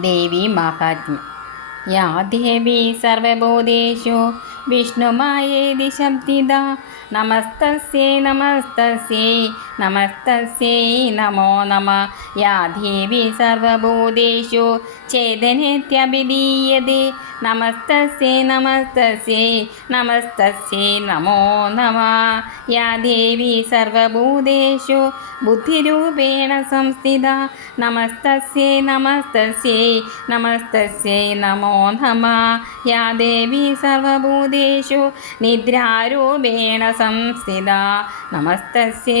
ദേവി മാഹാത്മ്യം. യാ ദേവി സർവഭൂതേഷു വിഷ്ണുമായേതി ശബ്ദിത. നമസ്തസ്യേ നമസ്തസ്യേ. നമസ്തസ്യേ നമോ നമ യാ ദേവി സർവബോധേഷു ചേതനേത്യഭിധീയതേ നമസ്തസ്യൈ നമസ്തസ്യൈ നമസ്തസ്യേ നമോ നമ യാ ദേവി സർവഭൂതേഷു ബുദ്ധിരൂപേണ സംസ്ഥിത നമസ്തസ്യൈ നമസ്തസ്യൈ നമസ്തസ്യൈ നമോ നമ യാ ദേവി സർവഭൂതേഷു നിദ്രാരൂപേണ സംസ്ഥിത നമസ്തസ്യേ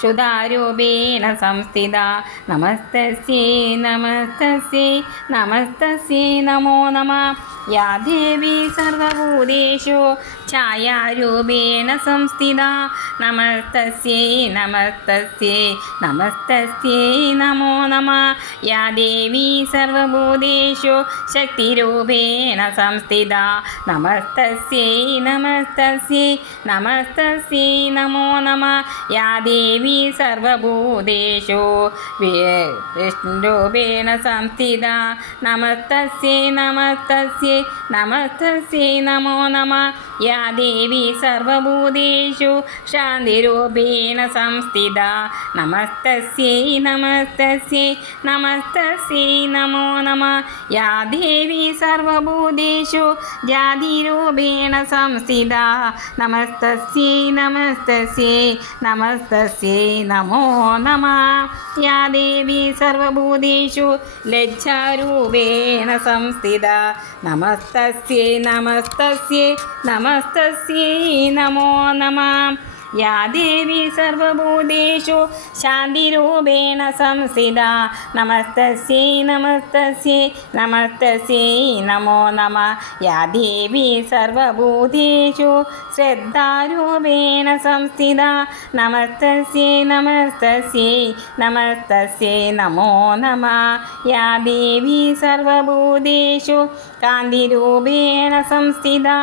ക്ഷുതാരൂപേണ സംസ്ഥിത. നമസ്തസ്യേ നമസ്തസ്യേ നമസ്തസ്യേ നമോ നമ. യാ ദേവി സർവഭൂതേഷു ഛായാരൂപേണ സംസ്ഥിത. നമസ്തസ്യേ നമസ്തസ്യേ നമസ്തസ്യേ നമോ നമ. യാ ദേവി സർവഭൂതേഷു ശക്തിരൂപേണ സംസ്ഥിത. നമസ്തസ്യേ നമസ്തസ്യേ നമസ്തസ്യേ നമോ നമ. യാ ദേവി സർവഭൂതേഷു. വി- വിഷ്ണുരൂപേണ സംസ്ഥിത. നമസ്തസ്യേ നമസ്തസ്യേ നമസ്തസ്യേ നമോ നമ. യാ ദേവി സർവഭൂതേഷു. ശാന്തിരൂപേണ സംസ്ഥിത. നമസ്തസ്യേ നമസ്തസ്യേ നമസ്തസ്യേ നമോ നമ. യാ ദേവി സർവഭൂതേഷു. ജാതിരൂപേണ സംസ്ഥിത. നമസ്തസ്യേ നമസ്തസ്യേ നമസ്തസ്യേ നമോ നമ. യാ ദേവി സർവഭൂതേഷു ലജ്ജാരൂപേണ സംസ്ഥിത. നമസ്തസ്യേ നമസ്തസ്യേ നമസ്തസ്യേ നമോ നമ. യാ सर्वभूतेषु शान्तिरूपेण ശാന്തിരൂപേണ സംസ്ഥിത नमस्तस्यै नमस्तस्यै नमो नमः या യാ सर्वभूतेषु श्रद्धारूपेण संस्थिता സംസ്ഥിത नमस्तस्यै नमस्तस्यै नमो नमः या യാ सर्वभूतेषु कान्तिरूपेण കാന്തിരൂപേണ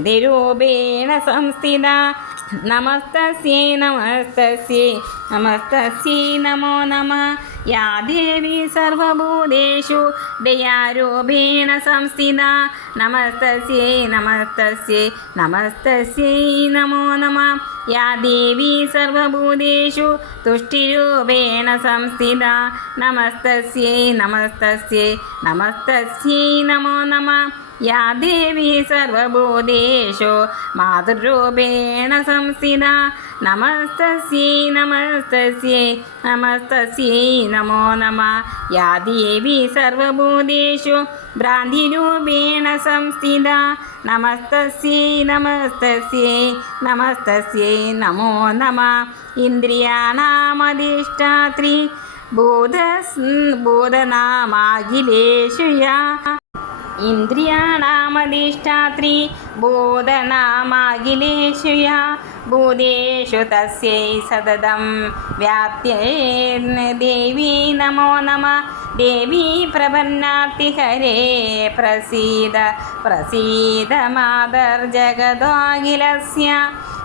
സ്മൃതിരൂപേണ സംസ്ഥിത. നമസ്തസ്യേ നമസ്തസ്യേ നമസ്തസ്യേ നമോ നമ. യാ ദേവി സർവഭൂതേഷു ദയാരൂപേണ സംസ്ഥിത. നമസ്തസ്യേ നമസ്തസ്യേ നമസ്തസ്യേ നമോ നമ. യാ ദേവി സർവഭൂതേഷു തുഷ്ടിരൂപേണ സംസ്ഥിത. നമസ്തസ്യേ നമസ്തസ്യേ നമസ്തസ്യേ നമോ നമ. या देवी सर्वभूतेषु मातृरूपेण संस्थिता नमस्तस्यै नमस्तस्यै नमस्तस्यै नमो नमः। या देवी सर्वभूतेषु भ्रान्तिरूपेण संस्थिता नमस्तस्यै नमस्तस्यै नमस्तस्यै नमो नमः। इन्द्रियाणामधिष्ठात्रि बोधस् बोधनामाखिलेषु या ഇന്ദ്രിയാണാമധിഷ്ഠാത്രി ബോധനാമാഖിലേഷു യാ ഭൂതേഷു തസ്യൈ സതതം വ്യാപ്യേ ദേവി നമോ നമ. ദേവി പ്രപന്നാർത്തിഹരേ प्रसीद പ്രസീദ മാതർജഗദോഖിലസ്യ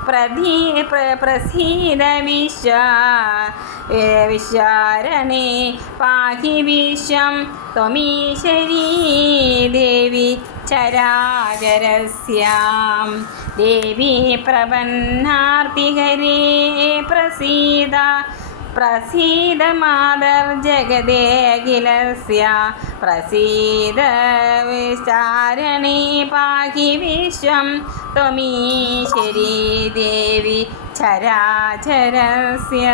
പ്രധീ പ്ര പ്രസീദ വിശ്വ വിശ്വാരണേ പാഹി വിശ്വം ത്വമീശ്വരീ ദേവി ചരാചരസ്യാം. ദേവി പ്രപന്നാർത്തിഹരേ പ്രസീദ പ്രസീദ മാതർജഗദേഖിലസ്യ പ്രസീദ വിചാരണേ പാഹി വിശ്വം ത്വമീശ്വരി ദേവി ചരാചരസ്യ.